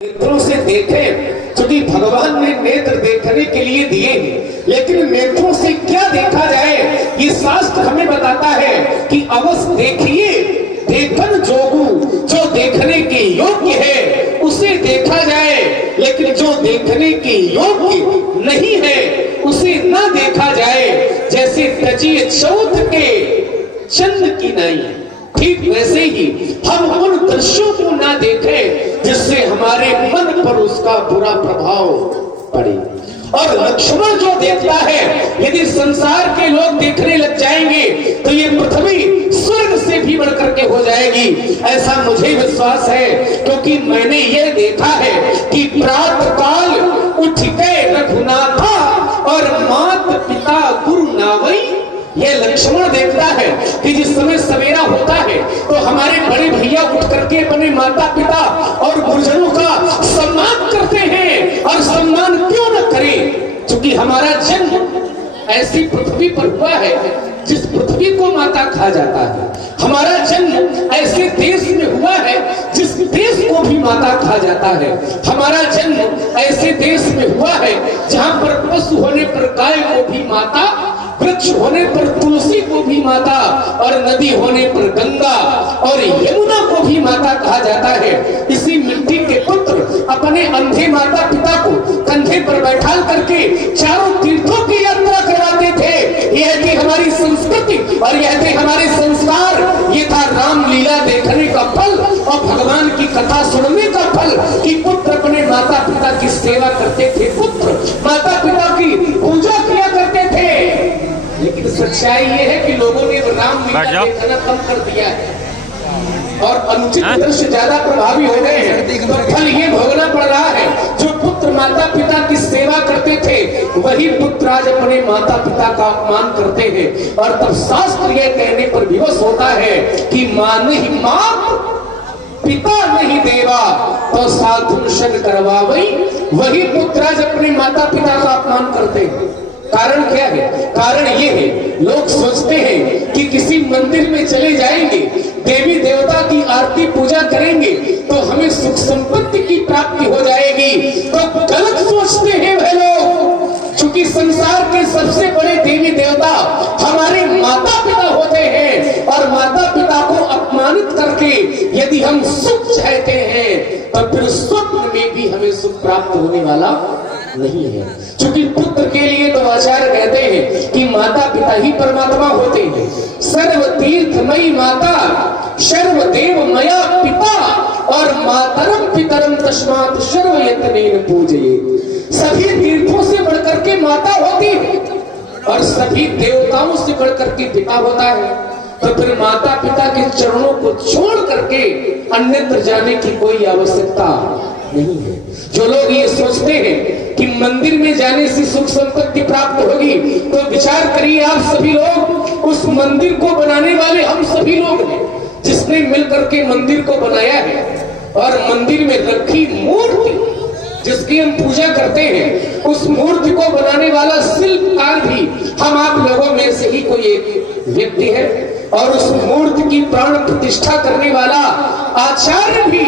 नेत्रों से देखें, क्योंकि भगवान ने नेत्र देखने के लिए दिए हैं, लेकिन नेत्रों से क्या देखा जाए ये शास्त्र हमें बताता है कि अवश्य देखिए देखन जोगू, जो देखने के योग्य है उसे देखा जाए, लेकिन जो देखने के योग्य नहीं है उसे ना देखा जाए। जैसे तजिए चौथ के चंद की नहीं, ठीक वैसे ही हम उन दृश्यों को ना देखें जिससे हमारे मन पर उसका बुरा प्रभाव पड़े। और लक्ष्मण जो देखता है, यदि संसार के लोग देखने लग जाएंगे तो ये पृथ्वी स्वर्ग से भी बढ़कर के हो जाएगी, ऐसा मुझे विश्वास है। क्योंकि मैंने ये देखा है कि प्रातः काल उठ गए रघुनाथा और मात पिता गुरु नावई। ये लक्ष्मण देखता है कि जिस समय सवेरा होता है तो हमारे बड़े भैया उठ करके अपने माता पिता और गुरुजनों का सम्मान करते हैं। और सम्मान क्यों न करें, क्योंकि हमारा जन्म ऐसी पृथ्वी पर हुआ है जिस पृथ्वी को माता कहा जाता है। हमारा जन्म ऐसे देश में हुआ है जिस देश को भी माता कहा जाता है। हमारा जन्म ऐसे देश में हुआ है जहां पर पशु होने पर गाय को भी माता, वृक्ष होने पर तुलसी को भी माता, और नदी होने पर गंगा और यमुना को भी माता कहा जाता है। इसी मिट्टी के पुत्र अपने अंधे माता पिता को कंधे पर बैठा करके चारों तीर्थों की यात्रा करवाते थे। यह थी हमारी संस्कृति और यह थे हमारे संस्कार। ये था रामलीला देखने का फल और भगवान की कथा सुनने का फल कि पुत्र अपने माता पिता की सेवा करते थे, पुत्र माता पिता की पूजा किया करते थे। लेकिन सच्चाई ये है कि लोगों ने रामलीला देखना कम कर दिया है और अनुचित दृश्य ज्यादा प्रभावी हो गए हैं। तो फल ये भोगना पड़ रहा है। जो पुत्र माता पिता की सेवा करते थे वही पुत्र आज अपने माता पिता का अपमान करते हैं। और तब शास्त्र ये कहने पर विवश होता है कि मां नहीं मात पिता नहीं देवा तो साधु शन करवावई। वही पुत्र आज अपने माता पिता का अपमान करते हैं। कारण क्या है? कारण ये है, लोग सोचते हैं कि किसी मंदिर में चले जाएंगे, देवी देवता की आरती पूजा करेंगे तो हमें सुख संपत्ति की प्राप्ति हो जाएगी। तो गलत सोचते हैं वह लोग, क्योंकि संसार के सबसे बड़े देवी देवता हमारे माता पिता होते हैं। और माता पिता को अपमानित करके यदि हम सुख चाहते हैं तो फिर स्वप्न में भी हमें सुख प्राप्त होने वाला नहीं है। क्योंकि पुत्र के लिए तो आचार्य कहते हैं कि माता पिता ही परमात्मा होते हैं। सर्व तीर्थमयी माता सर्वदेव मया पिता और मातरम पितरम तस्मात् सर्व यत्नेन पूजयेत्। सभी तीर्थों से बढ़कर के माता होती है और सभी देवताओं से बढ़कर के पिता होता है। तो फिर माता पिता के चरणों को छोड़ करके अन्यत्र जाने की कोई आवश्यकता नहीं है। जो लोग ये सोचते हैं कि मंदिर में जाने से सुख संपत्ति प्राप्त होगी, तो विचार करिए आप सभी लोग, उस मंदिर को बनाने वाले हम सभी लोग हैं जिसने मिलकर के मंदिर को बनाया है। और मंदिर में रखी मूर्ति जिसकी हम पूजा करते हैं, उस मूर्ति को बनाने वाला शिल्पकार भी हम आप लोगों में से ही कोई एक व्यक्ति है। और उस मूर्ति की प्राण प्रतिष्ठा करने वाला आचार्य भी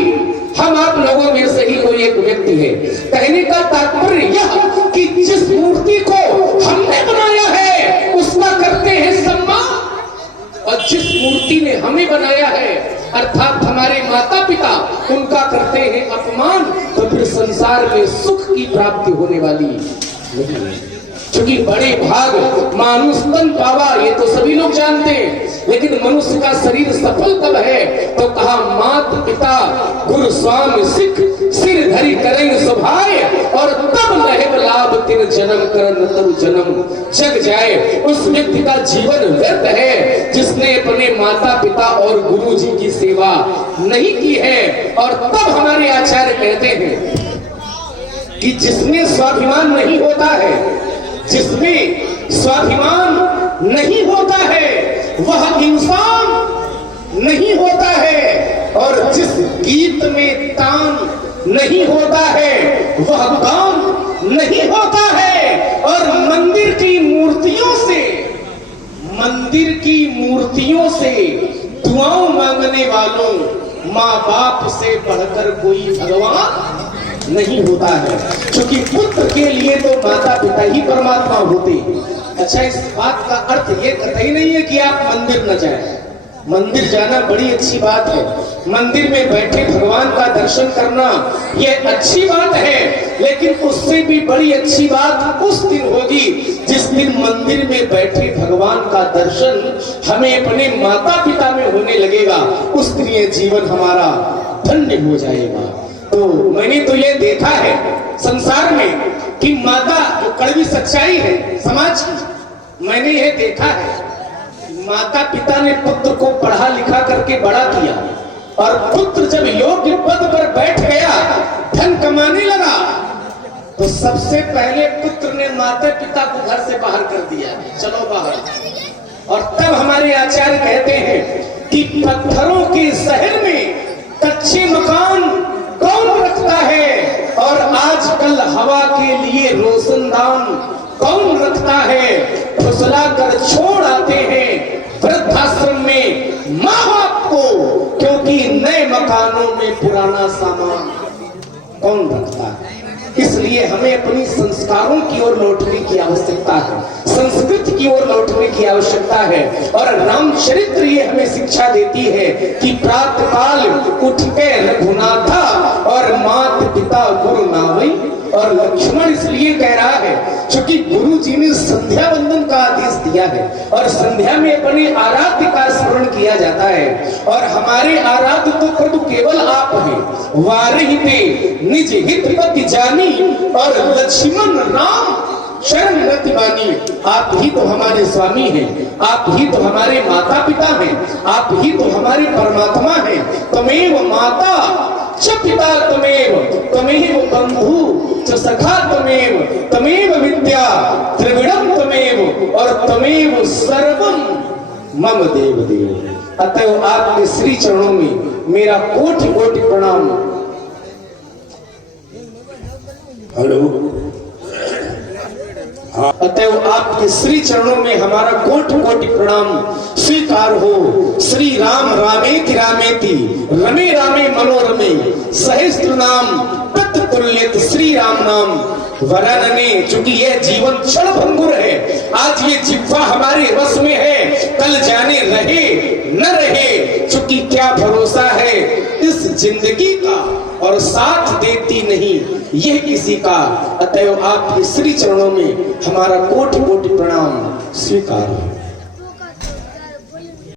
हम आप लोगों में से ही कोई एक व्यक्ति है। कहने का तात्पर्य यह कि जिस मूर्ति को हमने बनाया है उसका करते हैं सम्मान, और जिस मूर्ति ने हमें बनाया है अर्थात हमारे माता पिता, उनका करते हैं अपमान। तो फिर संसार में सुख की प्राप्ति होने वाली नहीं है। क्योंकि बड़े भाग मानुष तन पावा ये तो सभी लोग जानते हैं, लेकिन मनुष्य का शरीर सफल तब है तो कहा मात पिता गुरु स्वामी सिख सिर धरी करेंगे सुभाए, और तब लहब लाभ तिन जन्म करन तब जन्म जग जाए। उस व्यक्ति का जीवन व्यर्थ है जिसने अपने माता पिता और गुरु जी की सेवा नहीं की है। और तब हमारे आचार्य कहते हैं कि जिसमें स्वाभिमान नहीं होता है, जिसमें स्वाभिमान नहीं होता है वह इंसान नहीं होता है। और जिस गीत में तान नहीं होता है वह गान नहीं होता है। और मंदिर की मूर्तियों से दुआओं मांगने वालों माँ बाप से बढ़कर कोई भगवान नहीं होता है, क्योंकि पुत्र के लिए तो माता पिता ही परमात्मा होते हैं। अच्छा, इस बात का अर्थ ये कतई नहीं है कि आप मंदिर न जाएं। मंदिर जाना बड़ी अच्छी बात है, मंदिर में बैठे भगवान का दर्शन करना ये अच्छी बात है, लेकिन उससे भी बड़ी अच्छी बात उस दिन होगी जिस दिन मंदिर में बैठे भगवान का दर्शन हमें अपने माता पिता में होने लगेगा। उस दिन ये जीवन हमारा धन्य हो जाएगा। तो मैंने तो ये देखा है संसार में कि माता, जो कड़वी सच्चाई है समाज की, मैंने ये देखा है माता पिता ने पुत्र को पढ़ा लिखा करके बड़ा किया, और पुत्र जब योग्य पद पर बैठ गया, धन कमाने लगा, तो सबसे पहले पुत्र ने माता पिता को घर से बाहर कर दिया, चलो बाहर। और तब हमारे आचार्य कहते हैं कि पत्थरों के शहर में कच्चे मकान कौन रखता है, और आजकल हवा के लिए रोशनदान कौन रखता है। फुसला कर छोड़ आते हैं वृद्धाश्रम में माँ बाप को, क्योंकि नए मकानों में पुराना सामान कौन रखता है। इसलिए हमें अपनी संस्कारों की ओर लौटने की आवश्यकता है, संस्कृति की ओर लौटने की आवश्यकता है। और रामचरित्र ये हमें शिक्षा देती है कि प्रातःकाल उठ के रघुनाथा और मात पिता गुरु नावई। और लक्ष्मण इसलिए कह रहा है क्योंकि गुरु जी ने संध्या वंदन का आदेश दिया है, और संध्या में अपने आराध्य का स्मरण किया जाता है। और हमारे आराध्य तो प्रभु केवल आप हैं। वारिहिते निज हित पति जानी, और लक्ष्मण राम शरण रति बानी। आप ही तो हमारे स्वामी हैं, आप ही तो हमारे माता पिता हैं, आप ही तो हमारे परमात्मा हैं। तमेव माता च पिता तमेव, तमेव बंधु च सखा तमेव, तमेव विद्या त्रिविधम तमेव, और तमेव सर्वम मम देव देव। अतएव आपके श्री चरणों में मेरा कोटि कोटि प्रणाम। हेलो, अतएव आपके श्री चरणों में हमारा कोटि कोटि प्रणाम स्वीकार हो। श्री राम रामेति रामेति रमे रामे मनोरमे सहस्त्र नाम तत्तुल्यत श्री राम नाम वरनने। चूंकि यह जीवन क्षण भंगुर है, आज ये जिह्वा हमारे वश में है, कल जाने रहे न रहे, चूंकि क्या भरोसा है इस जिंदगी का, और साथ देती नहीं यह किसी का। अतएव आपके श्री चरणों में हमारा कोटि कोटि प्रणाम स्वीकार हो।